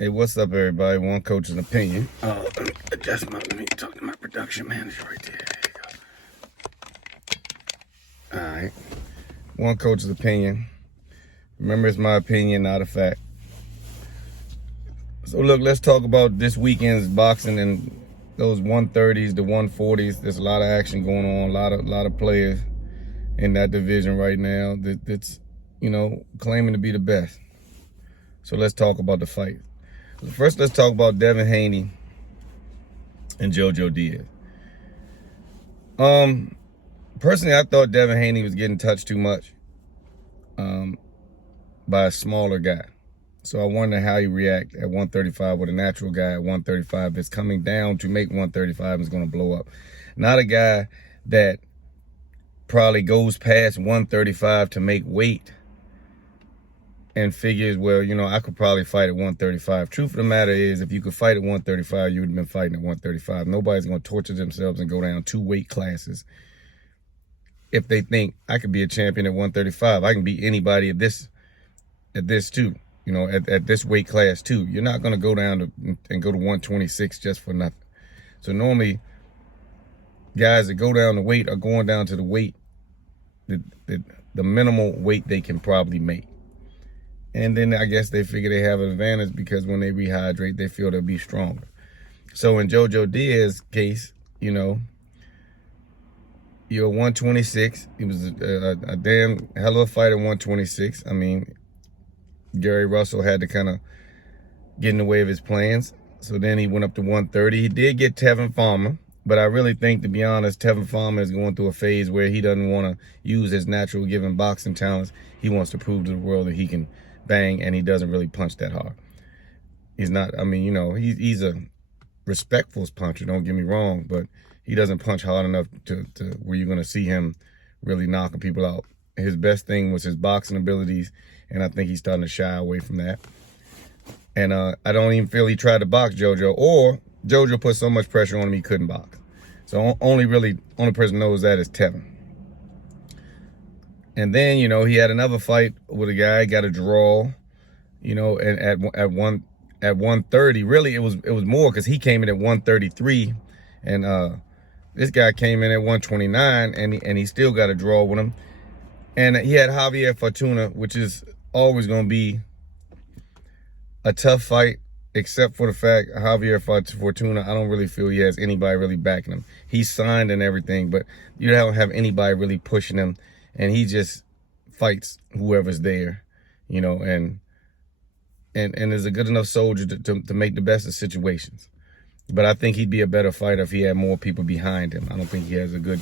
Hey, what's up, everybody? One coach's opinion. Let me talk to my production manager right there. There you go. All right. One coach's opinion. Remember, it's my opinion, not a fact. So, look, let's talk about this weekend's boxing and those 130s, the 140s. There's a lot of action going on. A lot of players in that division right now that's, claiming to be the best. So let's talk about the fight. First, let's talk about Devin Haney and Jojo Diaz. Personally, I thought Devin Haney was getting touched too much by a smaller guy. So I wonder how he react at 135 with a natural guy at 135 that's coming down to make 135 and is going to blow up. Not a guy that probably goes past 135 to make weight and figures, well, I could probably fight at 135. Truth of the matter is, if you could fight at 135, you would have been fighting at 135. Nobody's going to torture themselves and go down 2 weight classes if they think I could be a champion at 135. I can beat anybody at this too, at this weight class too. You're not going to go down and go to 126 just for nothing. So normally, guys that go down the weight are going down to the weight, the minimal weight they can probably make. And then I guess they figure they have an advantage because when they rehydrate, they feel they'll be stronger. So in Jojo Diaz's case, you're 126. He was a damn hell of a fight at 126. I mean, Gary Russell had to kind of get in the way of his plans. So then he went up to 130. He did get Tevin Farmer. But I really think, to be honest, Tevin Farmer is going through a phase where he doesn't want to use his natural given boxing talents. He wants to prove to the world that he can bang, and he doesn't really punch that hard. He's not, he's a respectful puncher, don't get me wrong, but he doesn't punch hard enough to where you're going to see him really knocking people out. His best thing was his boxing abilities, and I think he's starting to shy away from that. And I don't even feel he tried to box Jojo, or Jojo put so much pressure on him he couldn't box. So only person knows that is Tevin. And then, he had another fight with a guy, got a draw, and at 130. Really, it was more because he came in at 133, and this guy came in at 129, and he still got a draw with him. And he had Javier Fortuna, which is always going to be a tough fight, except for the fact Javier Fortuna, I don't really feel he has anybody really backing him. He's signed and everything, but you don't have anybody really pushing him. And he just fights whoever's there, and is a good enough soldier to make the best of situations. But I think he'd be a better fighter if he had more people behind him. I don't think he has a good,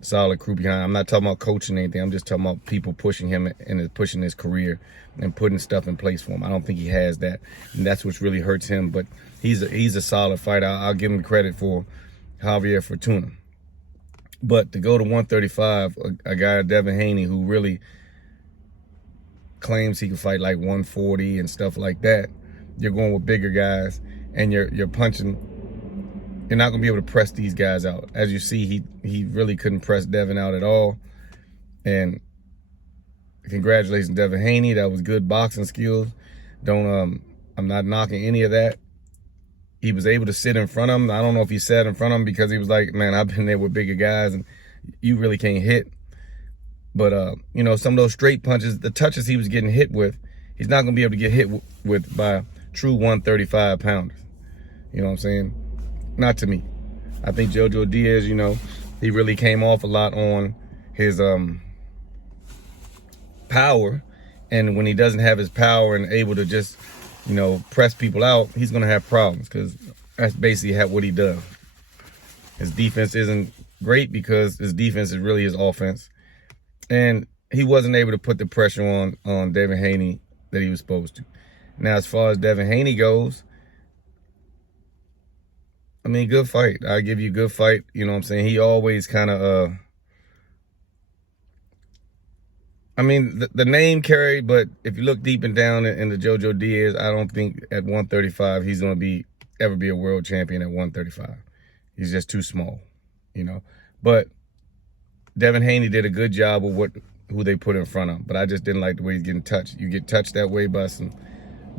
solid crew behind him. I'm not talking about coaching anything. I'm just talking about people pushing him and pushing his career and putting stuff in place for him. I don't think he has that, and that's what really hurts him. But he's a solid fighter. I'll give him credit for Javier Fortuna. But to go to 135, a guy, Devin Haney, who really claims he can fight like 140 and stuff like that, you're going with bigger guys, and you're punching. You're not going to be able to press these guys out. As you see, he really couldn't press Devin out at all. And congratulations, Devin Haney. That was good boxing skills. I'm not knocking any of that. He was able to sit in front of him. I don't know if he sat in front of him because he was like, man, I've been there with bigger guys and you really can't hit. But, some of those straight punches, the touches he was getting hit with, he's not going to be able to get hit with by true 135 pounders. You know what I'm saying? Not to me. I think Jojo Diaz, he really came off a lot on his power. And when he doesn't have his power and able to just press people out, he's going to have problems because that's basically what he does. His defense isn't great because his defense is really his offense. And he wasn't able to put the pressure on Devin Haney that he was supposed to. Now, as far as Devin Haney goes, good fight. I'll give you a good fight. You know what I'm saying? He always kind of, the name carried, but if you look deep and down into Jojo Diaz, I don't think at 135 he's going to ever be a world champion at 135. He's just too small, But Devin Haney did a good job with who they put in front of him. But I just didn't like the way he's getting touched. You get touched that way by some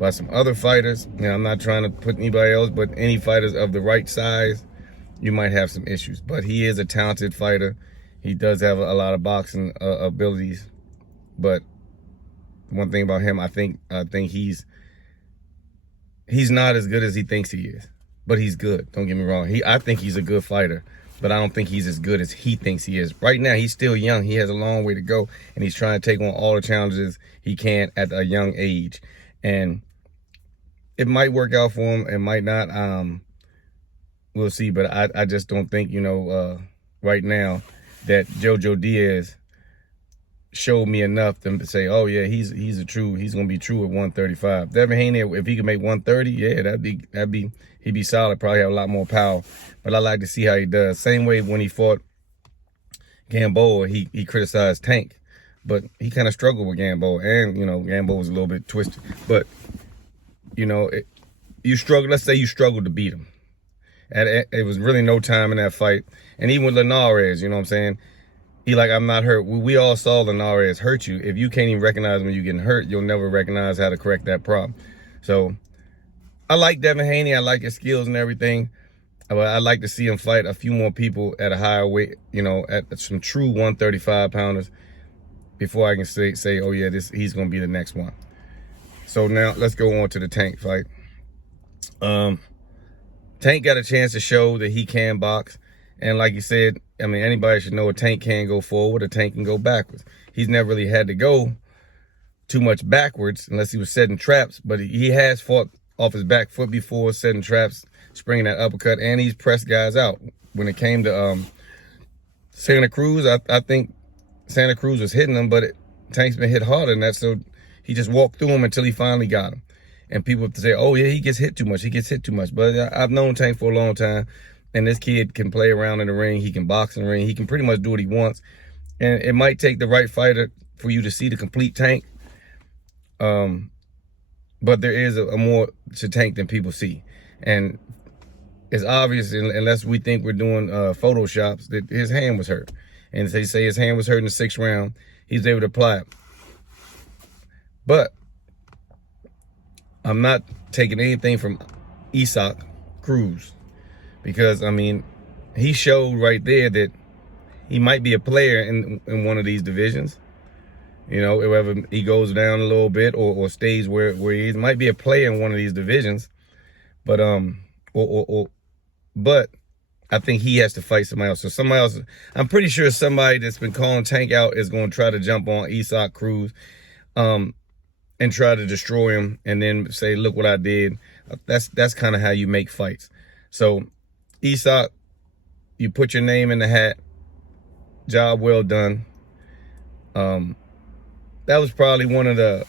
by some other fighters. I'm not trying to put anybody else, but any fighters of the right size, you might have some issues. But he is a talented fighter. He does have a lot of boxing abilities. But one thing about him, I think he's not as good as he thinks he is. But he's good. Don't get me wrong. I think he's a good fighter, but I don't think he's as good as he thinks he is. Right now, he's still young. He has a long way to go, and he's trying to take on all the challenges he can at a young age. And it might work out for him. It might not. We'll see. But I just don't think, right now that Jojo Diaz showed me enough to say, oh yeah, he's gonna be true at 135. Devin Haney, if he could make 130, yeah, he'd be solid. Probably have a lot more power. But I like to see how he does. Same way when he fought Gamboa, he criticized Tank, but he kind of struggled with Gamboa, and Gamboa was a little bit twisted. But you struggle. Let's say you struggled to beat him. It was really no time in that fight. And even with Linares, you know what I'm saying? He like, I'm not hurt. We all saw Linares hurt you. If you can't even recognize when you're getting hurt, you'll never recognize how to correct that problem. So I like Devin Haney. I like his skills and everything. But I'd like to see him fight a few more people at a higher weight, at some true 135 pounders before I can say, oh yeah, he's going to be the next one. So now let's go on to the Tank fight. Tank got a chance to show that he can box. And like you said, I mean, anybody should know a Tank can go forward, a Tank can go backwards. He's never really had to go too much backwards unless he was setting traps, but he has fought off his back foot before, setting traps, springing that uppercut, and he's pressed guys out. When it came to Santa Cruz, I think Santa Cruz was hitting him, but Tank's been hit harder than that, so he just walked through him until he finally got him. And people say, oh yeah, he gets hit too much, But I've known Tank for a long time, and this kid can play around in the ring, he can box in the ring, he can pretty much do what he wants. And it might take the right fighter for you to see the complete Tank. But there is a more to Tank than people see. And it's obvious, unless we think we're doing photoshops, that his hand was hurt. And they say his hand was hurt in the 6th round. He's able to apply it. But I'm not taking anything from Isaac Cruz, because, I mean, he showed right there that he might be a player in one of these divisions. Whether he goes down a little bit or stays where he is, might be a player in one of these divisions. But but I think he has to fight somebody else. So somebody else, I'm pretty sure somebody that's been calling Tank out is going to try to jump on Isaac Cruz, and try to destroy him, and then say, look what I did. That's kind of how you make fights. So Isaac, you put your name in the hat. Job well done. That was probably one of the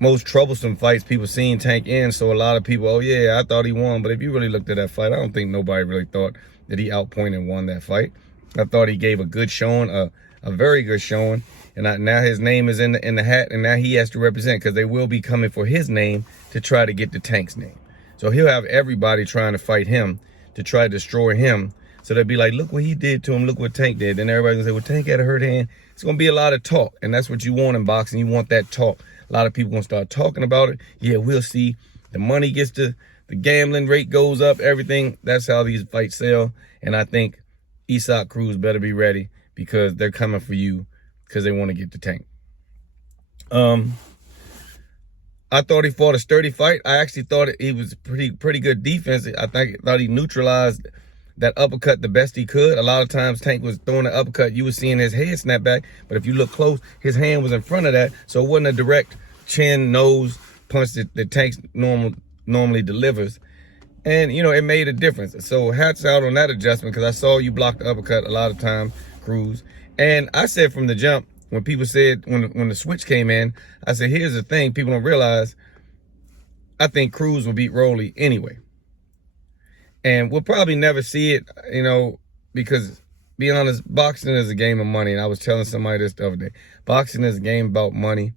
most troublesome fights people seen Tank in. So a lot of people, oh yeah, I thought he won. But if you really looked at that fight, I don't think nobody really thought that he outpointed and won that fight. I thought he gave a good showing, a very good showing. And now his name is in the hat, and now he has to represent, because they will be coming for his name to try to get the Tank's name. So he'll have everybody trying to fight him to try to destroy him. So they'll be like, look what he did to him, look what Tank did. Then everybody's gonna say, well, Tank had a hurt hand. It's gonna be a lot of talk, and that's what you want in boxing. You want that talk. A lot of people gonna start talking about it. Yeah, we'll see. The money gets the gambling rate goes up, everything. That's how these fights sell. And I think Isaac Cruz better be ready, because they're coming for you, because they want to get the Tank. I thought he fought a sturdy fight. I actually thought he was pretty good defense. I thought he neutralized that uppercut the best he could. A lot of times Tank was throwing an uppercut, you were seeing his head snap back, but if you look close, his hand was in front of that, so it wasn't a direct chin, nose punch that Tank normally delivers. And, it made a difference. So hats out on that adjustment, because I saw you block the uppercut a lot of time, Cruz. And I said from the jump, when people said, when the switch came in, I said, here's the thing people don't realize, I think Cruz will beat Rolly anyway. And we'll probably never see it, because, be honest, boxing is a game of money. And I was telling somebody this the other day. Boxing is a game about money,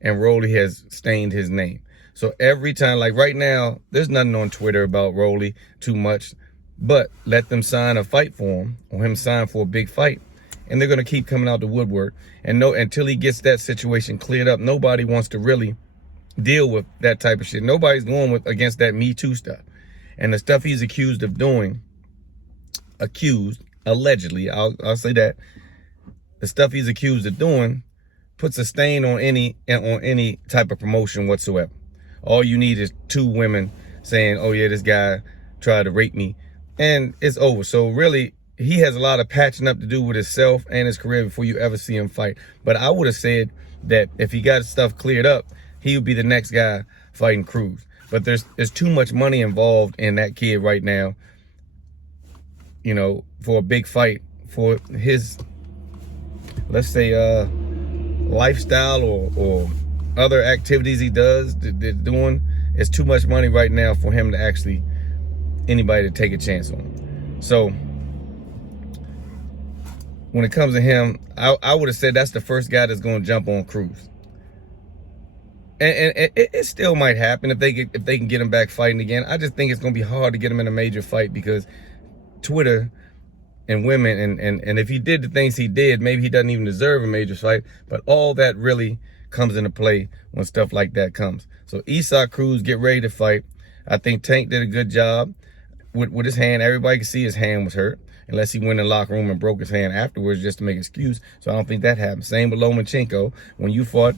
and Rolly has stained his name. So every time, like right now, there's nothing on Twitter about Rolly too much, but let them sign a fight for him, or him sign for a big fight, and they're going to keep coming out the woodwork. And until he gets that situation cleared up, nobody wants to really deal with that type of shit. Nobody's going against that Me Too stuff. And the stuff he's accused of doing, allegedly, I'll say that, the stuff he's accused of doing puts a stain on any type of promotion whatsoever. All you need is 2 women saying, oh yeah, this guy tried to rape me, and it's over. So really, he has a lot of patching up to do with himself and his career before you ever see him fight. But I would have said that if he got stuff cleared up, he would be the next guy fighting Cruz. But there's too much money involved in that kid right now, you know, for a big fight, for his, let's say, lifestyle or other activities he does, doing. It's too much money right now for him to actually, anybody to take a chance on. So when it comes to him, I would have said that's the first guy that's going to jump on Cruz. And it still might happen if they can get him back fighting again. I just think it's going to be hard to get him in a major fight because Twitter and women, and if he did the things he did, maybe he doesn't even deserve a major fight. But all that really comes into play when stuff like that comes. So Isaac Cruz, get ready to fight. I think Tank did a good job with his hand. Everybody could see his hand was hurt, unless he went in the locker room and broke his hand afterwards just to make an excuse. So I don't think that happened. Same with Lomachenko. When you fought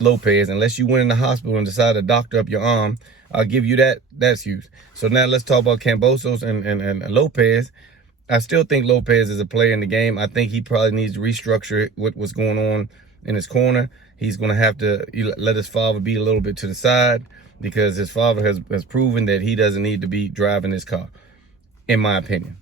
Lopez, unless you went in the hospital and decided to doctor up your arm, I'll give you that excuse. So now let's talk about Kambosos and Lopez. I still think Lopez is a player in the game. I think he probably needs to restructure what's going on in his corner. He's going to have to let his father be a little bit to the side, because his father has proven that he doesn't need to be driving his car, in my opinion.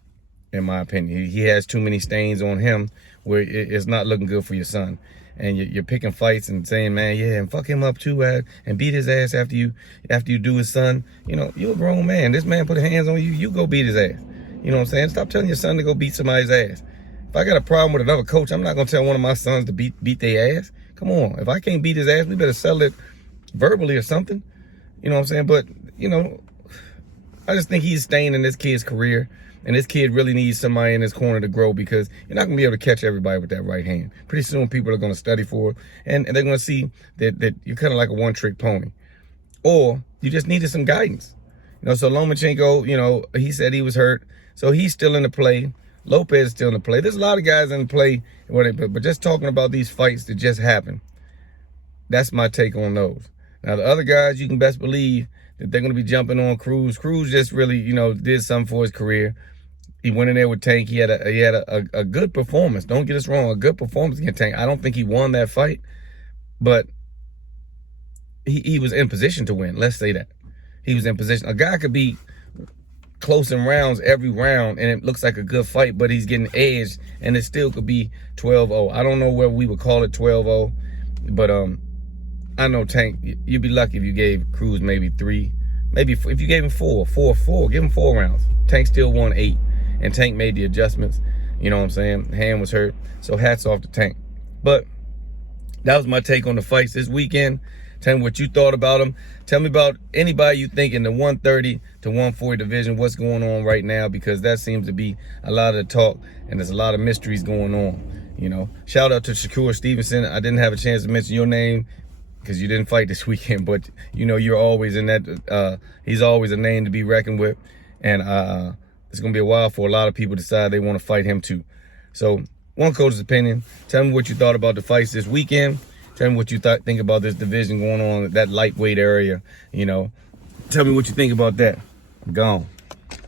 In my opinion, he has too many stains on him where it's not looking good for your son. And you're picking fights and saying, man, yeah, and fuck him up too, and beat his ass after you do his son. You know, you're a grown man. This man put hands on you. You go beat his ass. You know what I'm saying? Stop telling your son to go beat somebody's ass. If I got a problem with another coach, I'm not gonna tell one of my sons to beat their ass. Come on, if I can't beat his ass, we better settle it verbally or something. You know what I'm saying? But you know, I just think he's staying in this kid's career. And this kid really needs somebody in his corner to grow, because you're not going to be able to catch everybody with that right hand. Pretty soon people are going to study for it, and they're going to see that you're kind of like a one-trick pony. Or you just needed some guidance. You know, so Lomachenko, you know, he said he was hurt, so he's still in the play. Lopez is still in the play. There's a lot of guys in the play, but just talking about these fights that just happened, that's my take on those. Now, the other guys, you can best believe that they're going to be jumping on Cruz. Cruz just really, you know, did something for his career. He went in there with Tank. He had a good performance. Don't get us wrong, a good performance against Tank. I don't think he won that fight, but he was in position to win. Let's say that. He was in position. A guy could be close in rounds every round, and it looks like a good fight, but he's getting edged, and it still could be 12-0. I don't know whether we would call it 12-0, but I know Tank, you'd be lucky if you gave Cruz maybe 3. Maybe if you gave him 4, give him 4 rounds. Tank still won 8. And Tank made the adjustments, you know what I'm saying? Hand was hurt, so hats off to Tank. But that was my take on the fights this weekend. Tell me what you thought about them. Tell me about anybody you think in the 130 to 140 division, what's going on right now, because that seems to be a lot of the talk, and there's a lot of mysteries going on, you know. Shout out to Shakur Stevenson. I didn't have a chance to mention your name because you didn't fight this weekend, but, you know, you're always in that, he's always a name to be reckoned with, and it's going to be a while for a lot of people to decide they want to fight him too. So, one coach's opinion. Tell me what you thought about the fights this weekend. Tell me what you think about this division going on, that lightweight area, you know. Tell me what you think about that. I'm gone.